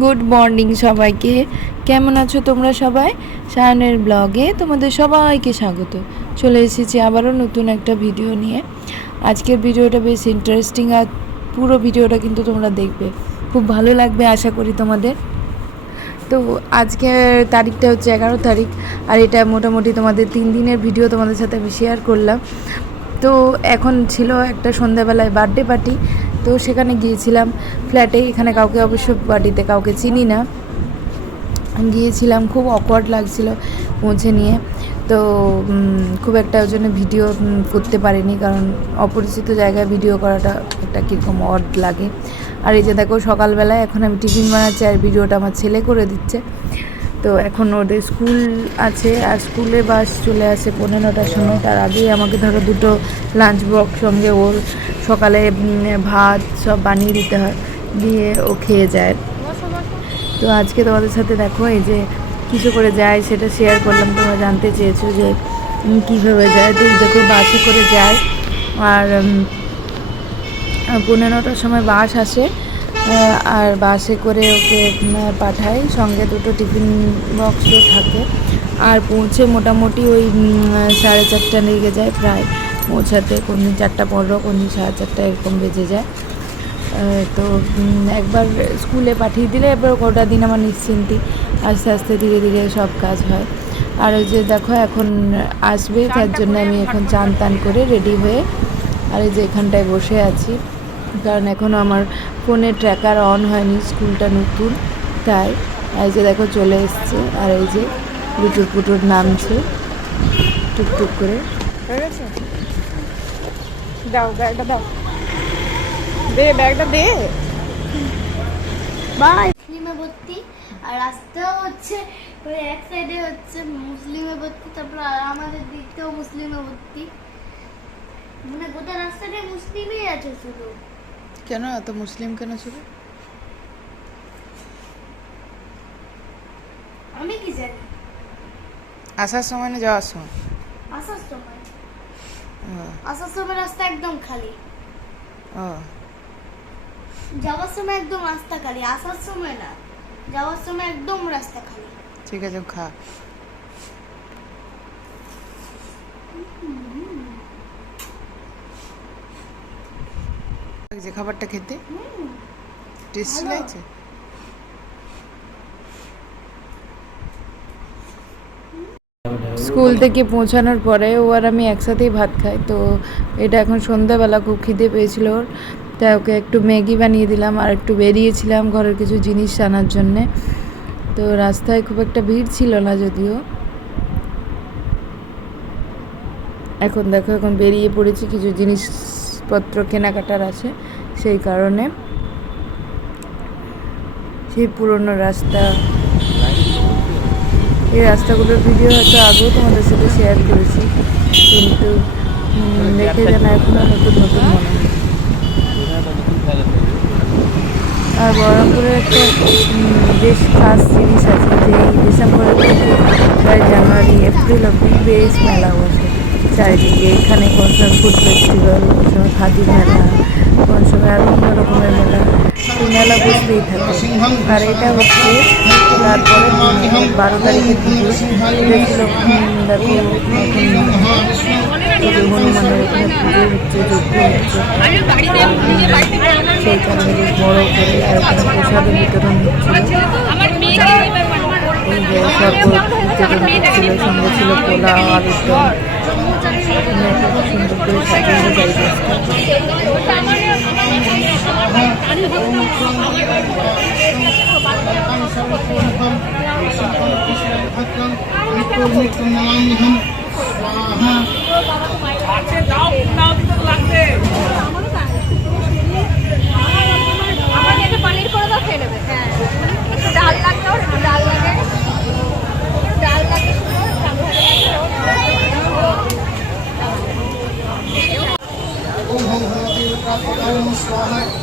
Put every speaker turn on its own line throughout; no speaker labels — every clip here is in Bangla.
গুড মর্নিং সবাইকে। কেমন আছো তোমরা সবাই? সায়নের ব্লগে তোমাদের সবাইকে স্বাগত। চলে এসেছি আবারও নতুন একটা ভিডিও নিয়ে। আজকের ভিডিওটা বেশ ইন্টারেস্টিং আর পুরো ভিডিওটা কিন্তু তোমরা দেখবে। খুব ভালো লাগবে আশা করি তোমাদের। তো আজকের তারিখটা হচ্ছে এগারো তারিখ আর এটা মোটামুটি তোমাদের তিন দিনের ভিডিও তোমাদের সাথে আমি শেয়ার করলাম। তো এখন ছিল একটা সন্ধ্যাবেলায় বার্থডে পার্টি তো সেখানে গিয়েছিলাম ফ্ল্যাটে এখানে কাউকে অবশ্য বাড়িতে কাউকে চিনি না। গিয়েছিলাম, খুব অকওয়ার্ড লাগছিল পৌঁছে নিয়ে। তো খুব একটা ওই জন্য ভিডিও করতে পারিনি কারণ অপরিচিত জায়গায় ভিডিও করাটা একটা কীরকম অড লাগে। আর এই যে দেখো, সকালবেলায় এখন আমি টিফিন বানাচ্ছি আর ভিডিওটা আমার ছেলে করে দিচ্ছে। তো এখন ওদের স্কুল আছে আর স্কুলে বাস চলে আসে পৌনে নটার সময় তার আগেই। আমাকে ধরো দুটো লাঞ্চ বক্স সঙ্গে ওর সকালে ভাত সব বানিয়ে দিতে হয় দিয়ে ও খেয়ে যায়। তো আজকে তোমাদের সাথে দেখো এই যে কিছু করে যায় সেটা শেয়ার করলাম। তোমরা জানতে চেয়েছো যে কীভাবে যায়। তো দেখো বাসে করে যায়। আর উম, পৌনে নটার সময় বাস আসে। আর বাসে করে ওকে পাঠায়। সঙ্গে দুটো টিফিন বক্সও থাকে। আর পৌঁছে মোটামুটি ওই সাড়ে চারটা লেগে যায় প্রায়। পৌঁছাতে কোন দিন চারটা পনেরো কোন দিন সাড়ে চারটা এরকম বেজে যায়। তো একবার স্কুলে পাঠিয়ে দিলে এবার গোটা দিন আমার নিশ্চিন্তি আস্তে আস্তে ধীরে ধীরে সব কাজ হয়। আর ওই যে দেখো এখন আসবে তার জন্য আমি এখন চান টান করে রেডি হয়ে আর এই যে এখানটায় বসে আছি। কারণ এখনও আমার ফোনে ট্র্যাকার অন হয়নি স্কুলটা নতুন তাই এই যে দেখো চলে এসছে। আর এই যে লুটুর পুটুর নামছে। টুকটুক করে।
হয়ে গেছে? দাও ব্যাগটা দাও। দে ব্যাগটা দে। বাই।
মুসলিমে ভর্তি আর রাস্তাও হচ্ছে ওই এক সাইডে হচ্ছে মুসলিমে ভর্তি তারপর আমাদের দিকটাও মুসলিমে ভর্তি। মানে গোটা রাস্তাটাই মুসলিমই আছে শুধু।
কেন এত মুসলিম কেন ছিল
আমি কি জানি?
আসার সময় না যাওয়ার সময়?
আসার সময়। আসার সময় রাস্তা একদম খালি।
ও
যাওয়ার সময় একদম রাস্তা খালি আসার সময় না। যাওয়ার সময় একদম রাস্তা খালি।
ঠিক আছে খা। যে খাবারটা খেতে? টেস্টি লাগছে? স্কুল থেকে পৌঁছানোর পরে ও আর আমি একসাথেই ভাত খাই। তো এটা এখন সন্ধ্যাবেলা খুব খিদে পেয়েছিল ওর। তাই ওকে একটু ম্যাগি বানিয়ে দিলাম আর একটু বেরিয়েছিলাম ঘরের কিছু জিনিস আনার জন্যে। তো রাস্তায় খুব একটা ভিড় ছিল না যদিও। এখন দেখো, এখন বেরিয়ে পড়েছি, কিছু জিনিসপত্র কেনাকাটার আছে সেই কারণে। সেই পুরনো রাস্তা এই রাস্তাগুলোর ভিডিও হয়তো আগেও তোমাদের সাথে শেয়ার করেছি, কিন্তু দেখে যেন এখনও নতুন নতুন মনে আর বহরমপুরের একটা বেশ খাস জিনিস আছে যে ডিসেম্বরের প্রায় জানুয়ারি, এপ্রিল অব্দি বেশ মেলা বসে। চারিদিকে এখানে কোন ফুড ফেস্টিভ্যাল কোন খাদি মেলা কোন সময় আরও অন্য মেলা। এই মেলা বসতেই থাকে। আর এটা হচ্ছে তারপরে বারো তারিখের দিকে হনুমানের এখানে পুজো হচ্ছে যজ্ঞ হচ্ছে, সেই কারণে বেশ বড় করে আর এখানে প্রসাদের বিতরণ হচ্ছিল, সঙ্গে ছিল পোলাও, আলুর সুন্দর করে সাজানো যায়
ডাল লাগল ডাল লাগে ডাল লাগে হয়ে।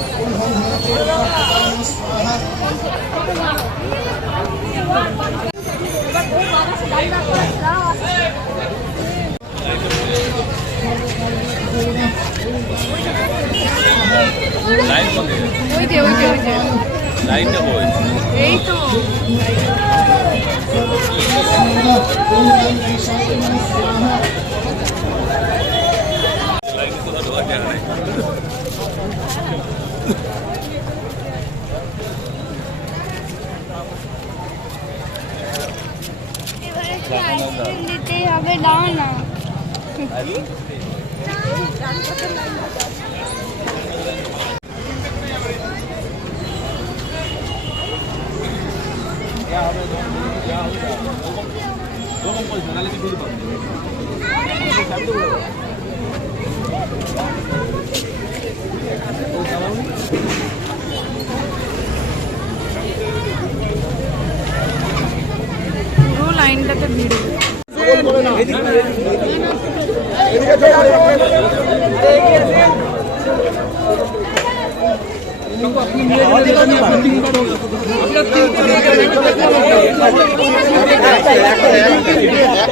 ওই যে ওই যে ওই যে
লাইনটা হয়েছে
এই তো
লাইনে কোথাও ঢোকার জায়গা নেই
এবারে কি আইসক্রিম দিতেই হবে দাও না।
পুরো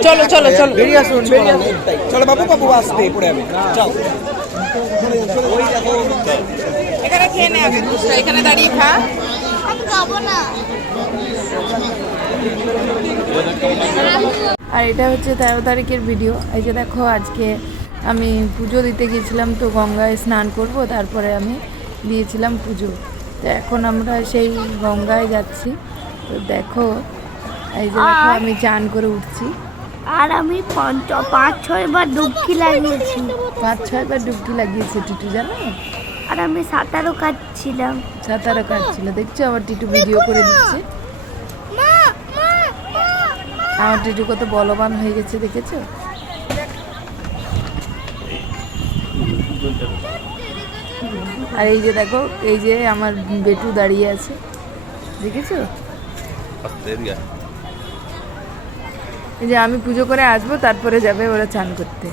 চলো চলো চলো।
বেরিয়ে আসুন বেরিয়ে আসুন। চলো বাবু বাবু আসবে পড়ে আমি। চল
এখানে খেয়ে নে আগে। এখানে দাঁড়িয়ে খা।
আমি না
আর এটা হচ্ছে তেরো তারিখের ভিডিও এই যে দেখো আজকে আমি পুজো দিতে গেছিলাম তো গঙ্গায় স্নান করব তারপরে আমি দিয়েছিলাম পুজো। তো এখন আমরা সেই গঙ্গায় যাচ্ছি। তো দেখো এই যে দেখো আমি চান করে উঠছি।
আর আমি পঞ্চ পাঁচ ছয় বার ডুবকি লাগিয়েছি।
পাঁচ ছয়বার ডুবকি লাগিয়েছে টিটু জানো?
আর আমি সাঁতারও কাটছিলাম।
সাঁতারও কাটছিল। দেখছ? আমার টিটু ভিডিও করে দিচ্ছে। আমার টিটু কত বলবান হয়ে গেছে দেখেছ? আর এই যে দেখো এই যে আমার বেটু দাঁড়িয়ে আছে। দেখেছ
আস্তে এদিকে আয়।
এই যে আমি পুজো করে আসব, তারপরে যাবে ওরা চান করতে।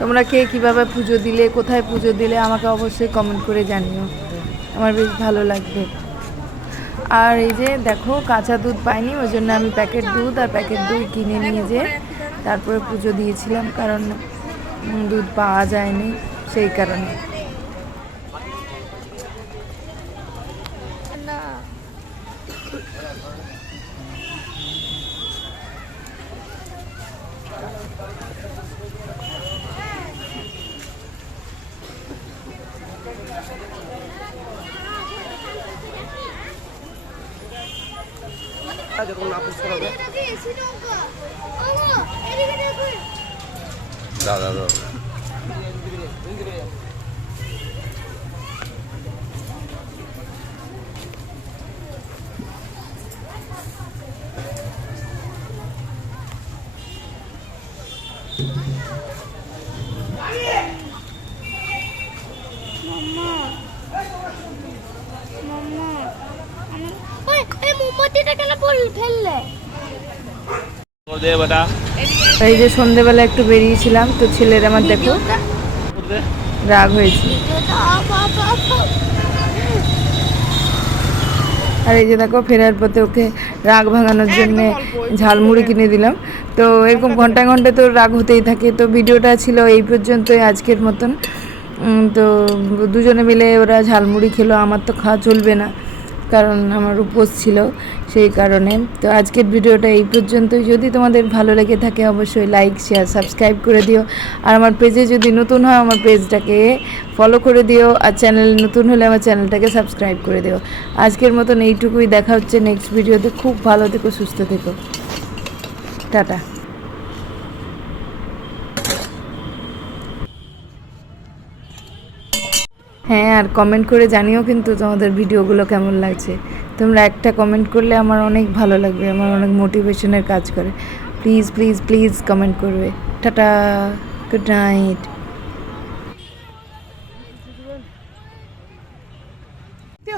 তোমরা কে কীভাবে পুজো দিলে, কোথায় পুজো দিলে, আমাকে অবশ্যই কমেন্ট করে জানিও। আমার বেশ ভালো লাগবে। আর এই যে দেখো, কাঁচা দুধ পাইনি, ওই জন্য আমি প্যাকেট দুধ আর প্যাকেট দুধ কিনে নিয়ে যে তারপরে পুজো দিয়েছিলাম, কারণ দুধ পাওয়া যায়নি সেই কারণে।
যতক্ষণ না পুষ করাবে
দাদা দাদা
মোমবাতিটা কেন ফেললে।
দে বেটা
এই যে সন্ধেবেলা একটু বেরিয়েছিলাম, তো ছেলের আমার দেখো রাগ হয়েছে। আর এই যে দেখো, ফেরার পথে ওকে রাগ ভাঙানোর জন্য ঝালমুড়ি কিনে দিলাম। তো এরকম ঘন্টায় ঘন্টায় তো রাগ হতেই থাকে, তো ভিডিওটা ছিল এই পর্যন্তই আজকের মতন। তো দুজনে মিলে ওরা ঝালমুড়ি খেলো, আমার তো খাওয়া চলবে না। কারণ আমার উপোস ছিল সেই কারণে। তো আজকের ভিডিওটা এই পর্যন্তই। যদি তোমাদের ভালো লেগে থাকে অবশ্যই লাইক শেয়ার সাবস্ক্রাইব করে দিও। আর আমার পেজে যদি নতুন হয়, আমার পেজটাকে ফলো করে দিও। আর চ্যানেল নতুন হলে আমার চ্যানেলটাকে সাবস্ক্রাইব করে দিও। আজকের মতন এইটুকুই। দেখা হচ্ছে নেক্সট ভিডিওতে খুব ভালো থেকো, সুস্থ থেকো। টাটা। হ্যাঁ আর কমেন্ট করে জানিও কিন্তু তোমাদের ভিডিওগুলো কেমন লাগছে। তোমরা একটা কমেন্ট করলে আমার অনেক ভালো লাগবে, আমার অনেক মোটিভেশনের কাজ করে। প্লিজ প্লিজ প্লিজ কমেন্ট করবে। টাটা গুড নাইট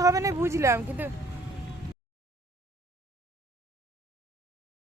হবে না, বুঝলাম, কিন্তু